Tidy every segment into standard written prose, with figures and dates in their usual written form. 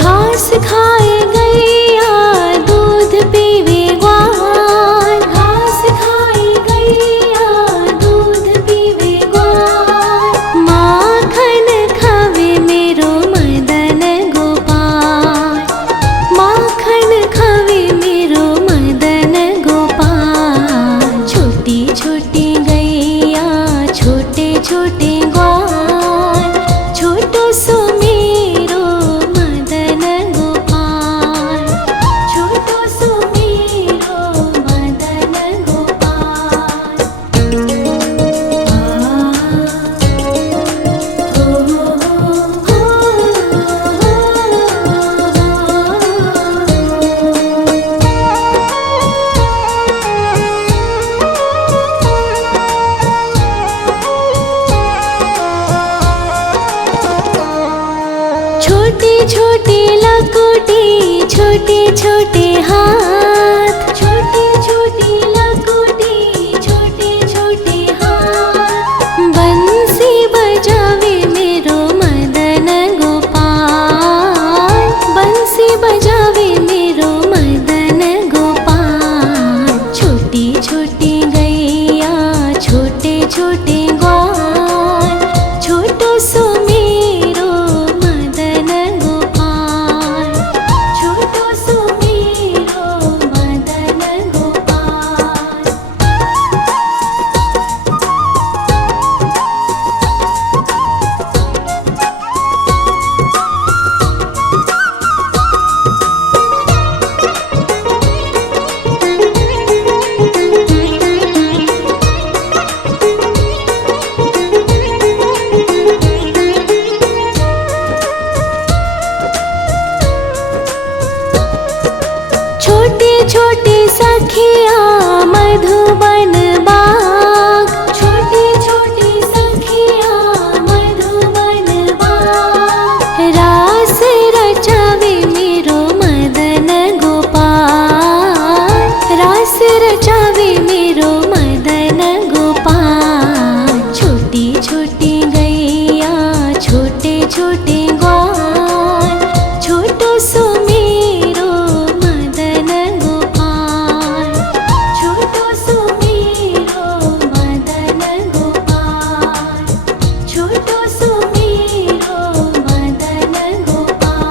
घास खाए गैया दूध पीवे ग्वाल, घास खाए गैया दूध पीवे ग्वाल। माखन खावे मेरो मदन गोपाल, माखन खावे मेरो मदन गोपाल। छोटी छोटी गैया छोटे छोटे ग्वाल, छोटो सो मेरो मदन गोपाल, छोटो सो मेरो मदन गोपाल। छोटी छोटी लकुटी छोटे छोटे हाथ, छोटी छोटी लकुटी छोटे छोटे हाथ। बंसी बजावे मेरो मदन गोपाल, बंसी बजावे मेरो मदन गोपाल। छोटी छोटी गैया छोटे छोटे ग्वाल, छोटो सो मेरो मदन गोपाल, छोटो सो मेरो मदन गोपाल। छोटे छोटे सखिया मधुबन बाग, छोटे छोटे सखिया मधुबन बाग। रास रचावे मेरो मदन गोपाल, रास रचावे मेरो मदन गोपाल। छोटी छोटी गैया छोटे छोटे ग्वाल, छोटो सो मेरो मदन गोपाल, छोटो सो मेरो मदन गोपाल, छोटो सो मेरो मदन गोपाल।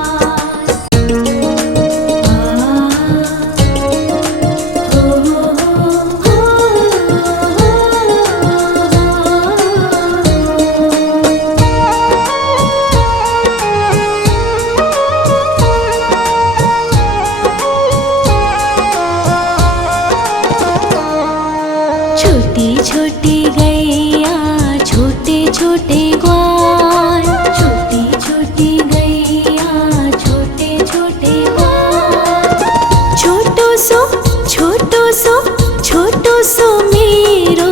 छोटी छोटी गैया छोटे छोटे ग्वाल, छोटी छोटी गैया छोटे छोटे ग्वाल। छोटो सो छोटो सो छोटो सो मेरो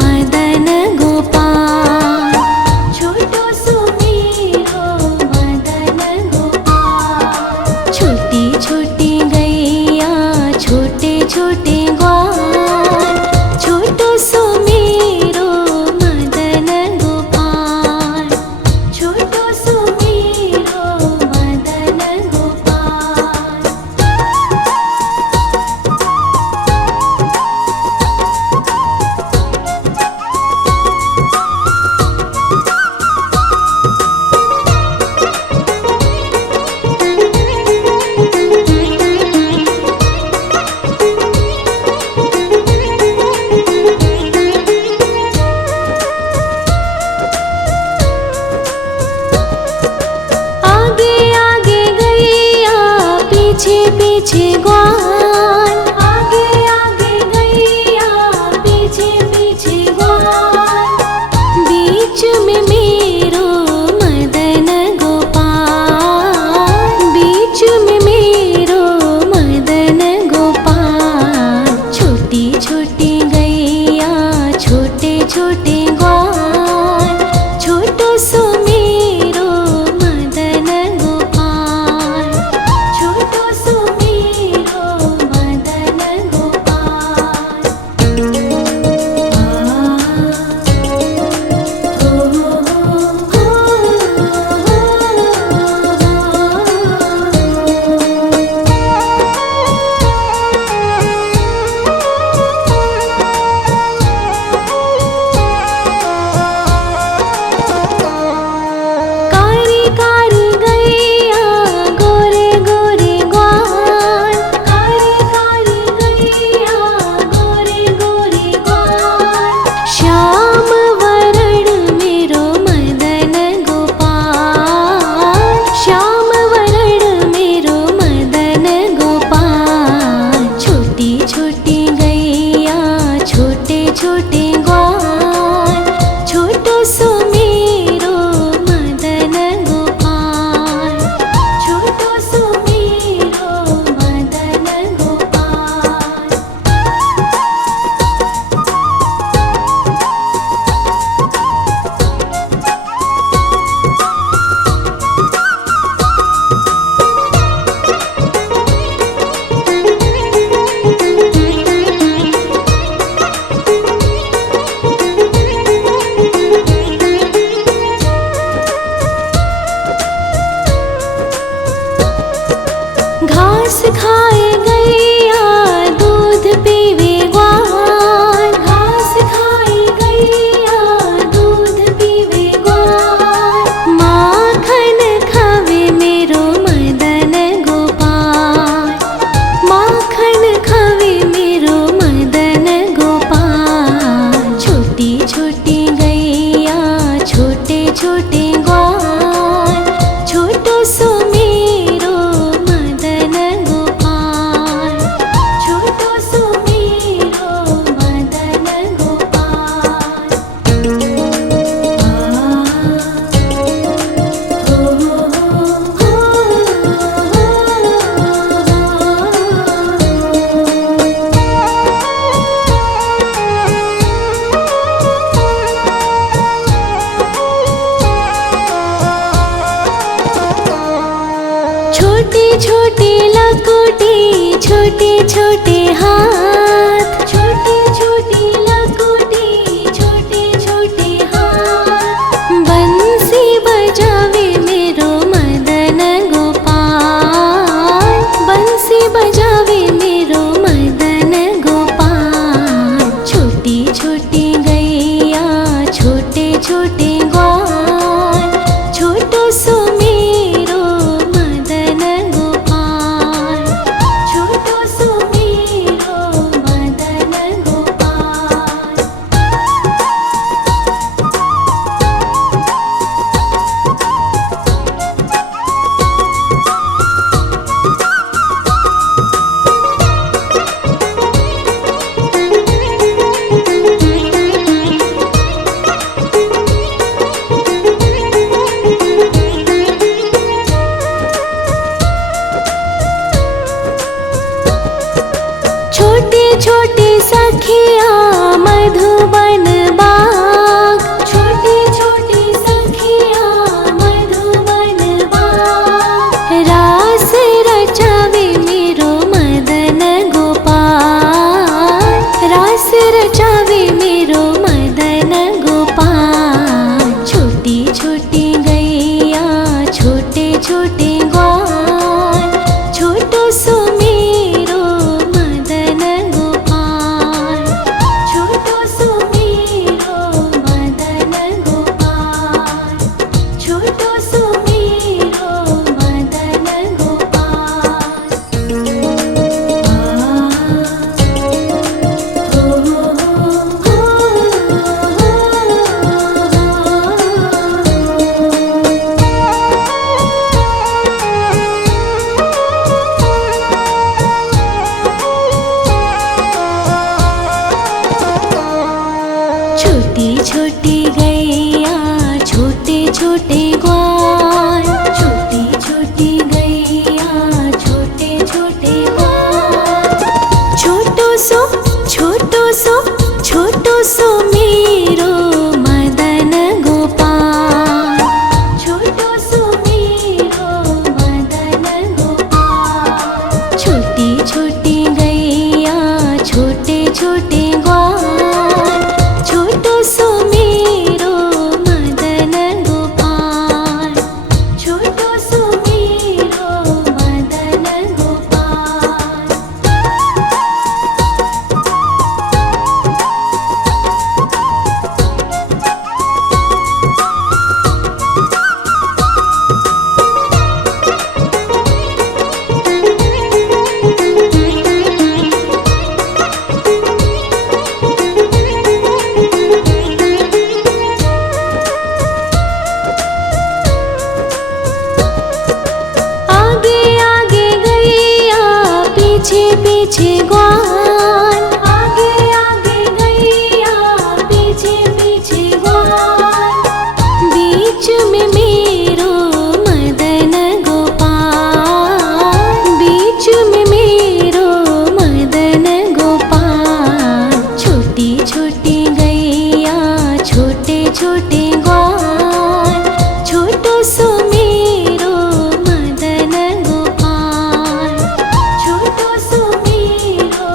मदन गोपाल, छोटो सो मेरो मदन गोपाल। छोटी छोटी गैया छोटे छोटे ग्वाल, छोटो सो मेरो मदन गोपाल, छोटो सो मेरो मदन गोपाल। आगे आगे गैया पीछे पीछे ग्वाल, आगे आगे गैया पीछे पीछे ग्वाल। बीच में मेरो मदन गोपाल, बीच में मेरो मदन गोपाल। छोटी छोटी गैया छोटे छोटे ग्वाल, छोटो सो मेरो मदन गोपाल, छोटो सो मेरो घास खाए गैया दूध पीवे ग्वाल, घास खाए गैया दूध पीवे ग्वाल, माखन खावे मेरो मदन गोपाल, माखन खावे मेरो मदन गोपाल। छोटी छोटी गैया छोटे छोटे ग्वाल, छोटो सो मेरो मदन गोपाल, छोटो सो मेरो मदन गोपाल। छोटे छोटे लकोटी छोटे छोटे हाथ, छोटे छोटे लकोटी छोटे छोटे हाथ, बंसी बजावे मेरो मदन गोपाल, बंसी बजावे मेरो मदन गोपाल। छोटी छोटी गैया छोटे छोटे ग्वाल, छोटो सो मेरो मदन गोपाल, छोटो सो मेरो मदन गोपाल। छोटे छोटे सखिया मधुबन बाग, छोटे छोटे सखिया मधुबन बाग, रास रचावे मेरो मदन गोपाल, रास रचावे मेरो मदन गोपाल। छोटी छोटी गैया छोटे छोटे ग्वाल, छोटो सो मेरो मदन गोपाल, छोटो सो मेरो मदन गोपाल, छोटो सो मेरो मदन गोपाल। छोटी छोटी गैया छोटे छोटे ग्वाल, छोटी छोटी गैया छोटे छोटे ग्वाल, छोटो सो छोटो सो छोटो सो मेरो मदन गोपाल, छोटो सो मेरो मदन गोपाल। छोटी छोटी गैया छोटे छोटे ग्वाल, छोटो सो मेरो मदन गोपाल, छोटो सो मेरो मदन गोपाल। आगे आगे गैया पीछे पीछे ग्वाल, आगे आगे गैया पीछे पीछे ग्वाल, बीच में मेरो मदन गोपाल, बीच में मेरो मदन गोपाल। छोटी छोटी गैया छोटे छोटे ग्वाल, छोटो सो मेरो मदन गोपाल, छोटो सो मेरो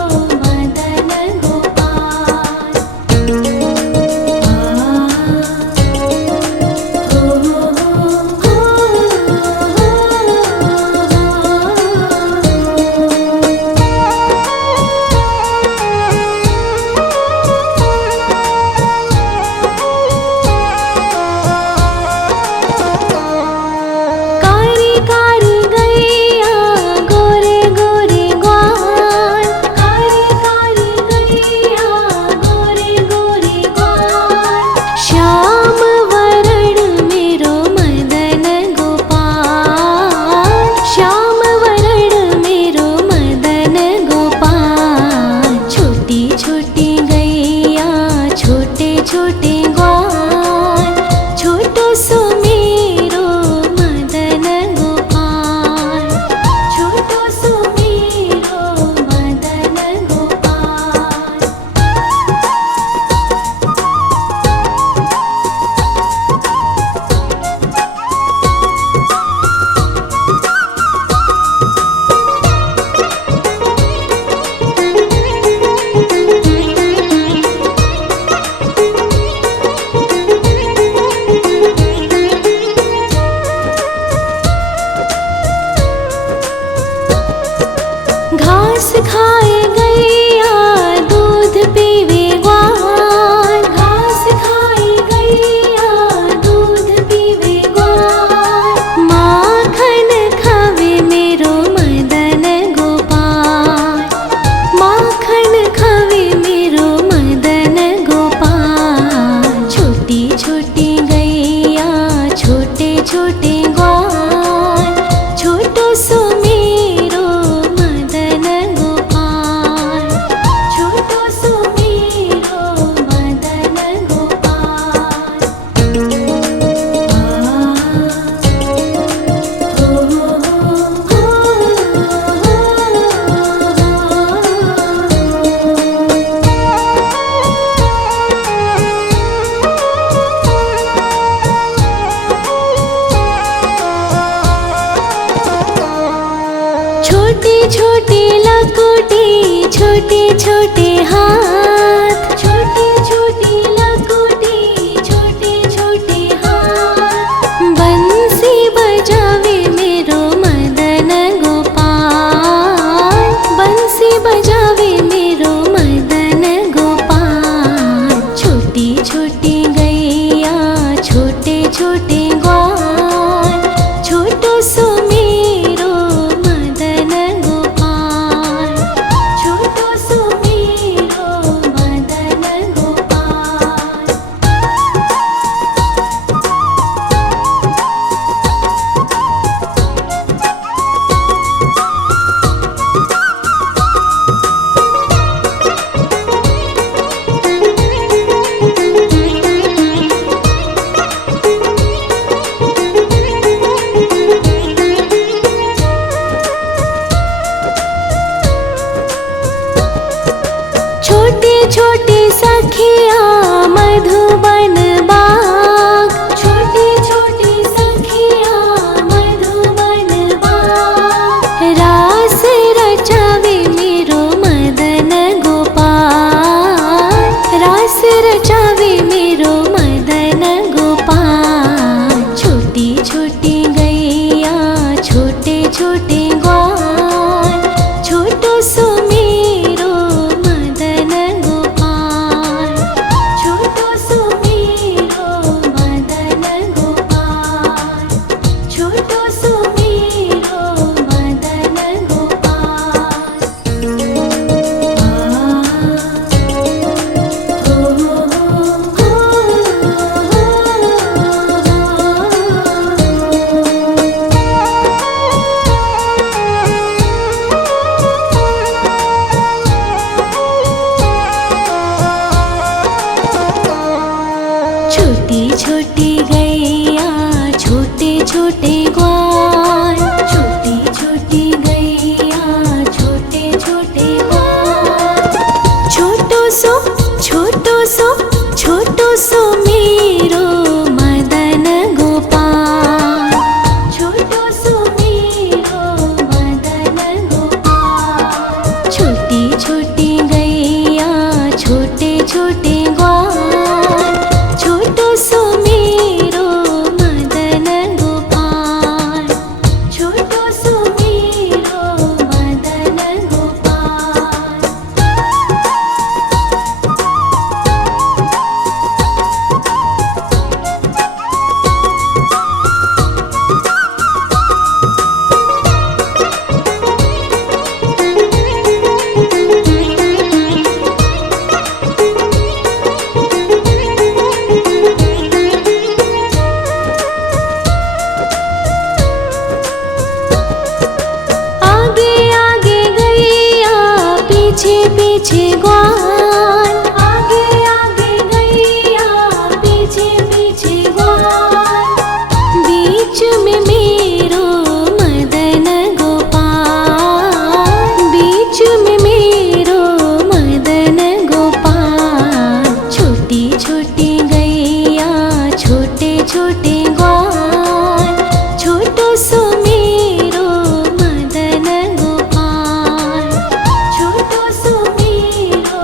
छोटे छोटे लकोटे छोटे छोटे हाथ, छोटे छोटे लकोटे छोटे छोटे हाथ। बंसी बजावे मेरो मदन गोपाल, बंसी बजावे मेरो मदन गोपाल। छोटी छोटी गैया छोटे छोटे ग्वाल, छोटो सो मेरो मदन गोपाल, छोटो सो मेरो मदन गोपाल। छोटे छोटे सखिया मधुबन बाग, छोटे छोटे सखिया मधुबन बाग। रास रचावे मेरो मदन गोपाल, रास रचावे मेरो मदन गोपाल। छोटी छोटी गैया छोटे छोटे ग्वाल, छोटो सो मेरो मदन गोपाल, छोटो सो मेरो मदन गोपाल, छोटो सो मेरो मदन गोपाल। छोटी छोटी गैया छोटे छोटे ग्वाल, छोटी छोटी गैया छोटे छोटे ग्वाल। छोटो सो छोटो सो छोटो सो मेरो मदन गोपाल, छोटो सो मेरो मदन गोपाल। छोटी छोटी गैया छोटे छोटे ग्वाल, छोटो सो मेरो मदन गोपाल, छोटो सो मेरो मदन गोपाल। आगे आगे गैया पीछे पीछे ग्वाल, आगे आगे गैया पीछे पीछे ग्वाल। बीच में मेरो मदन गोपाल, बीच में मेरो मदन गोपाल। छोटी छोटी गैया छोटे छोटे ग्वाल, छोटो सो मेरो मदन गोपाल, छोटो सो मेरो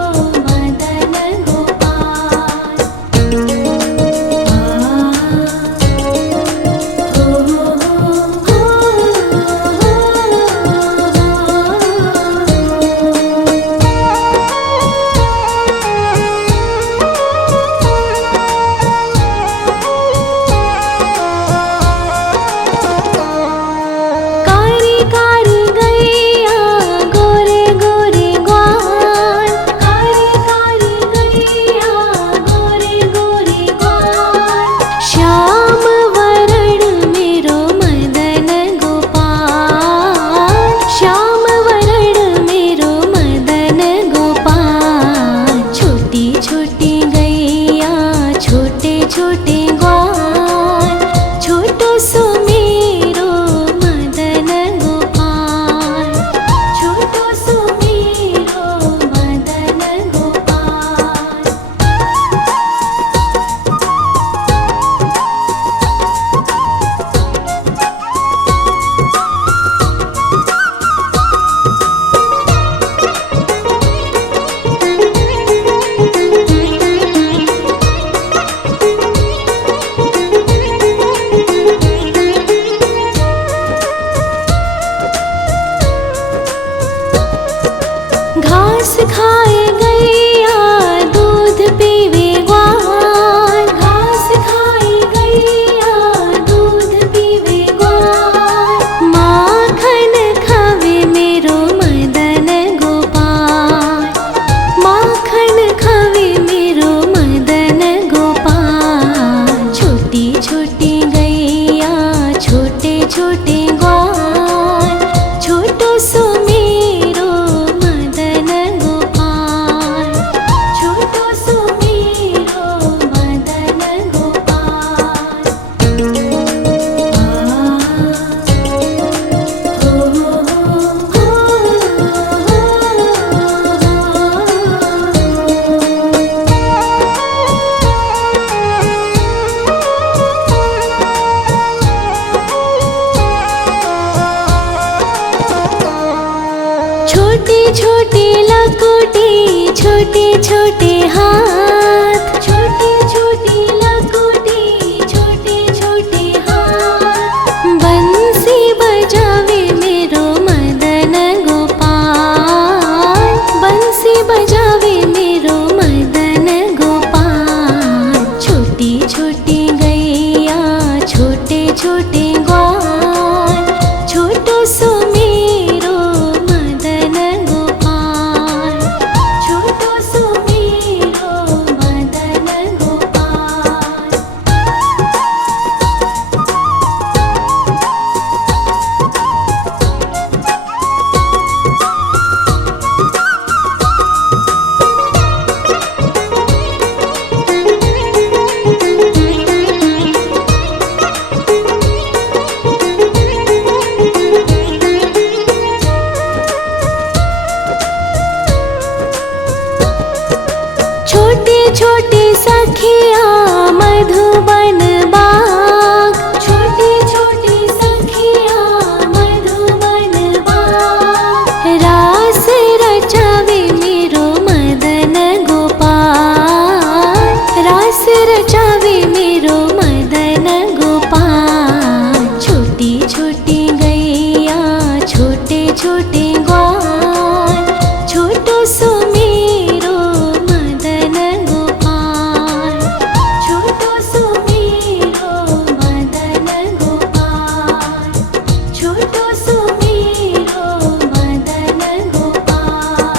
छोटी लकुटी छोटे छोटे हाथ, छोटी छोटी लकुटी छोटे छोटे हाथ। बंसी बजावे मेरो मदन गोपाल, बंसी बजावे मेरो मदन गोपाल। छोटी छोटी गैया छोटे छोटे ग्वाल, छोटो सो मेरो मदन गोपाल, छोटो सो मेरो मदन गोपाल। छोटी छोटी सखिया मधुबन बाग, छोटी छोटी सखिया मधुबन बाग। रास रचावे मेरो मदन गोपाल, रास रचावे मेरो मदन गोपाल। छोटी छोटी गैया छोटे छोटे ग्वाल, छोटो सो मेरो मदन गोपाल, छोटो सो मेरो मदन गोपाल, छोटो सो मेरो मदन गोपाल।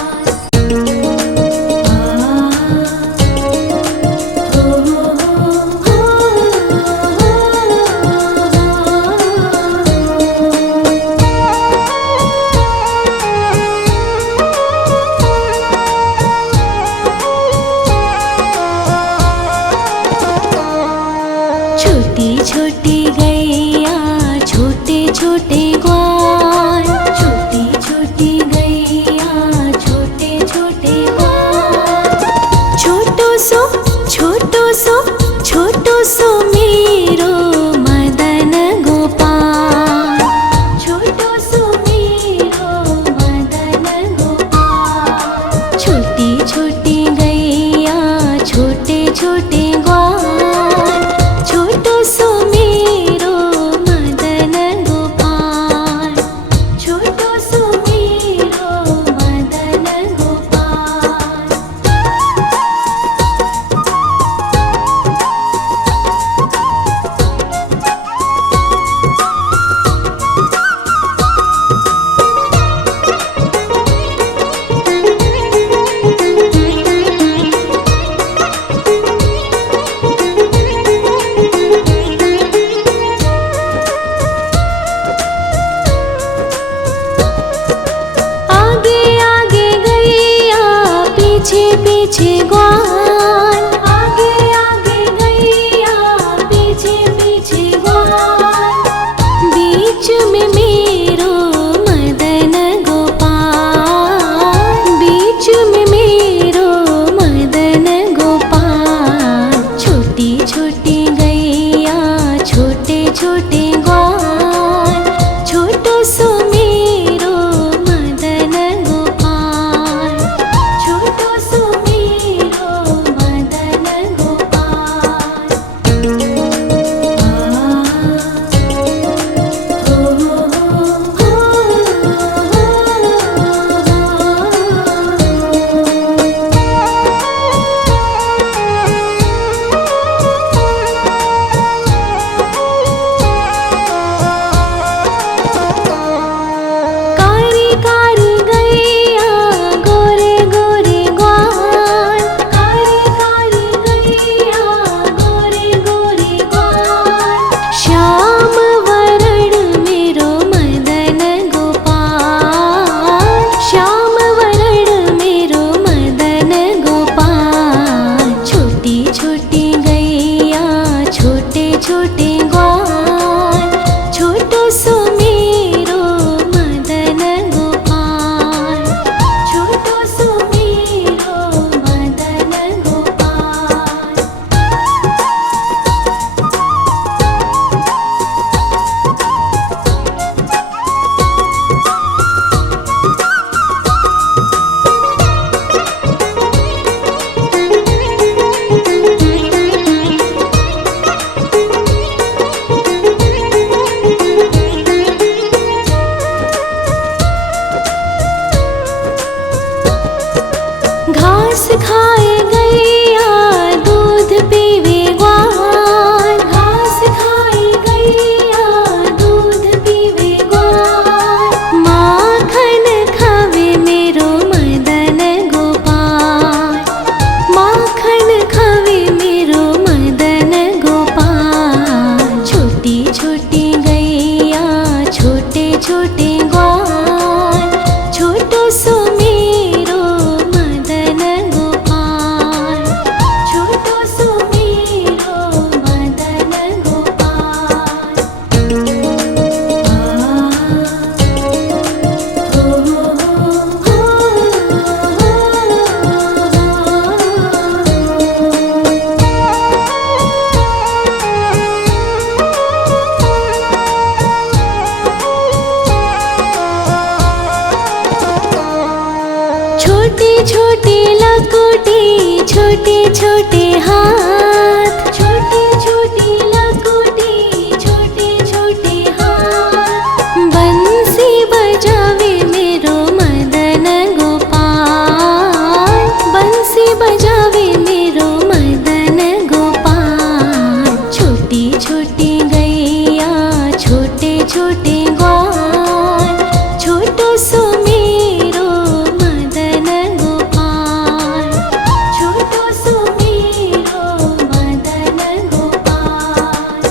छोटी छोटी गैया छोटे छोटे ग्वाल, छोटी छोटी गैया छोटे छोटे ग्वाल। छोटो सो छोटो सो छोटो सो मेरो मदन गोपाल, छोटो सो मेरो मदन गोपाल। छोटी छोटी गैया छोटे छोटे ग्वाल, छोटो सो मेरो मदन गोपाल, छोटो सो मेरो मदन गोपाल। आगे आगे गैया पीछे पीछे ग्वाल, आगे आगे गैया पीछे पीछे ग्वाल। बीच में मेरो मदन गोपाल, बीच में मेरो मदन गोपाल। छोटी छोटी गैया छोटे छोटे ग्वाल, छोटो सो मेरो मदन गोपाल, छोटो सो मेरो खाए गैया दूध पीवे ग्वाल, घास खाए गैया दूध पीवे ग्वाल, माखन खावे मेरो मदन गोपाल, माखन खावे मेरो मदन गोपाल। छोटी छोटी गैया छोटे छोटे ग्वाल, छोटो सो मेरो मदन गोपाल, छोटो सो मेरो मदन गोपाल। छोटी छोटी लकुटी छोटे छोटे हाथ, छोटी छोटी लकुटी छोटे छोटे हाथ, बंसी बजावे मेरो मदन गोपाल, बंसी बजावे मेरो मदन गोपाल। छोटी छोटी गैया छोटे छोटे ग्वाल, छोटो सो मेरो मदन गोपाल, छोटो सो मेरो मदन गोपाल।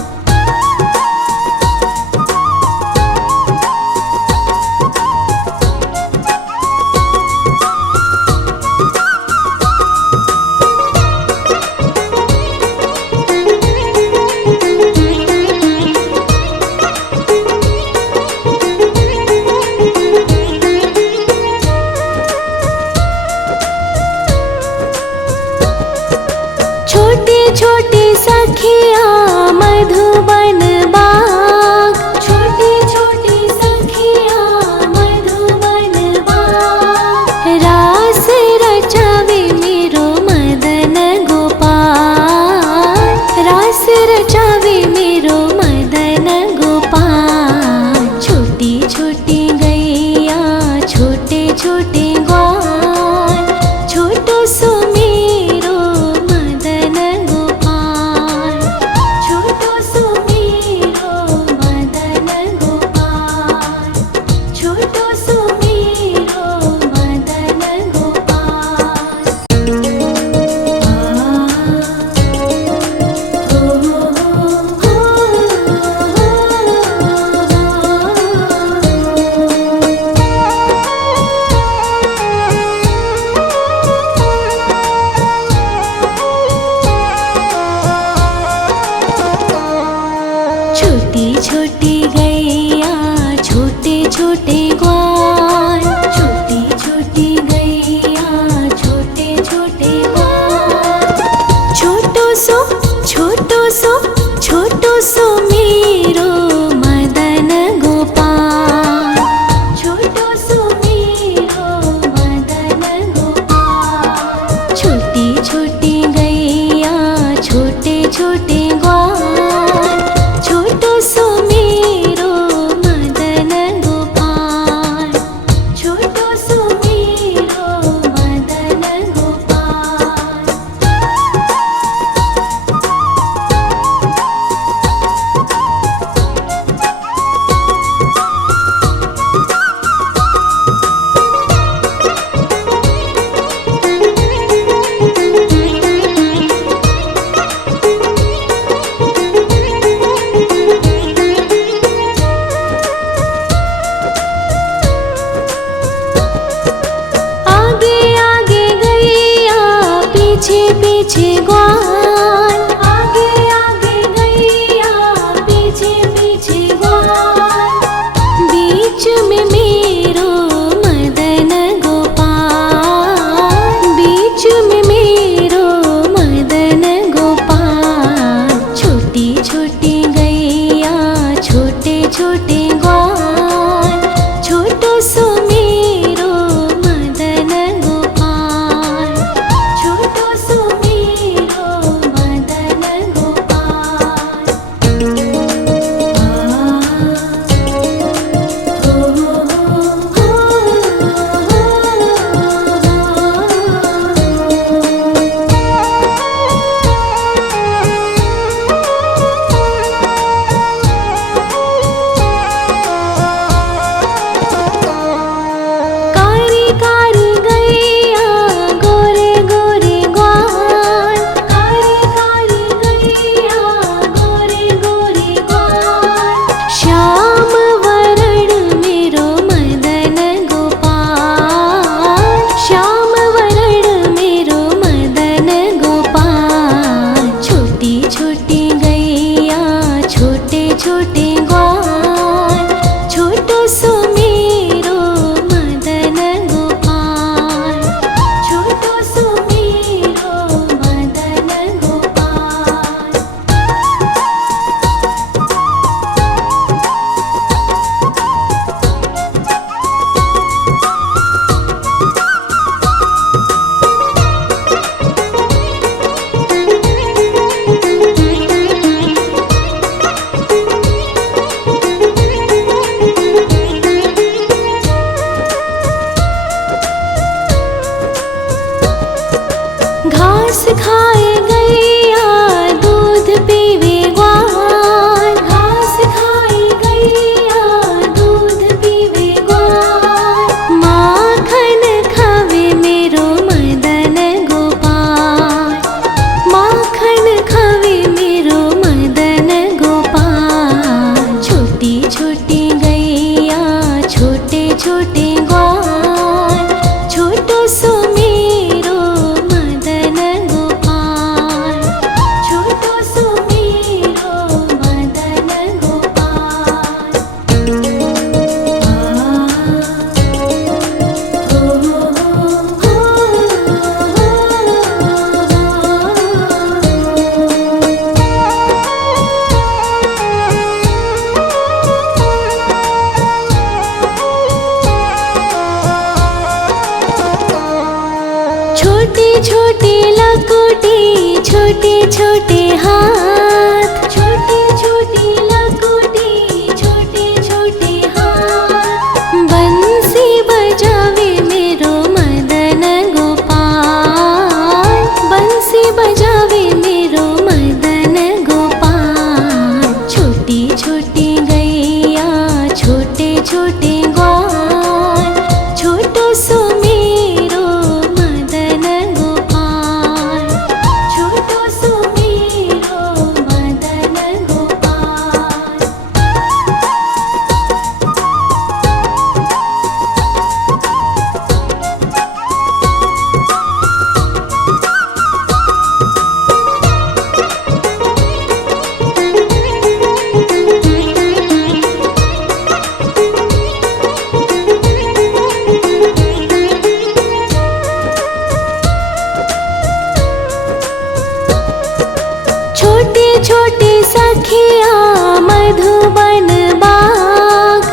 छोटे छोटे सखिया मधुबन बाग, छोटे छोटे सखिया मधुबन बाग, रास रचावे मेरो मदन गोपाल, रास रचावे मेरो मदन गोपाल। छोटी छोटी गैया छोटे छोटे ग्वाल, छोटो सो मेरो मदन गोपाल, छोटो सो मेरो मदन गोपाल, छोटो सो मेरो मदन गोपाल। छोटी छोटी गैया छोटे छोटे ग्वाल, छोटी छोटी गैया छोटे छोटे ग्वाल, छोटो सो छोटो सो मेरो मदन गोपाल, छोटो सो मेरो मदन गोपाल। छोटी छोटी गैया छोटे छोटे ग्वाल, छोटो सो मेरो मदन गोपाल, छोटो सो मेरो मदन गोपाल। आगे आगे गैया पीछे पीछे ग्वाल, आगे आगे गैया पीछे पीछे ग्वाल, बीच में मेरो मदन गोपाल, बीच में मेरो मदन गोपाल। छोटी छोटी गैया छोटे छोटे ग्वाल, छोटो सो मेरो मदन गोपाल, छोटो सो मेरो छोटे छोटे लकोटे छोटे छोटे हाथ, छोटे छोटे लकोटे छोटे छोटे हाथ। बंसी बजावे मेरो मदन गोपाल, बंसी बजावे मेरो मदन गोपाल। छोटी छोटी गैया छोटे छोटे ग्वाल,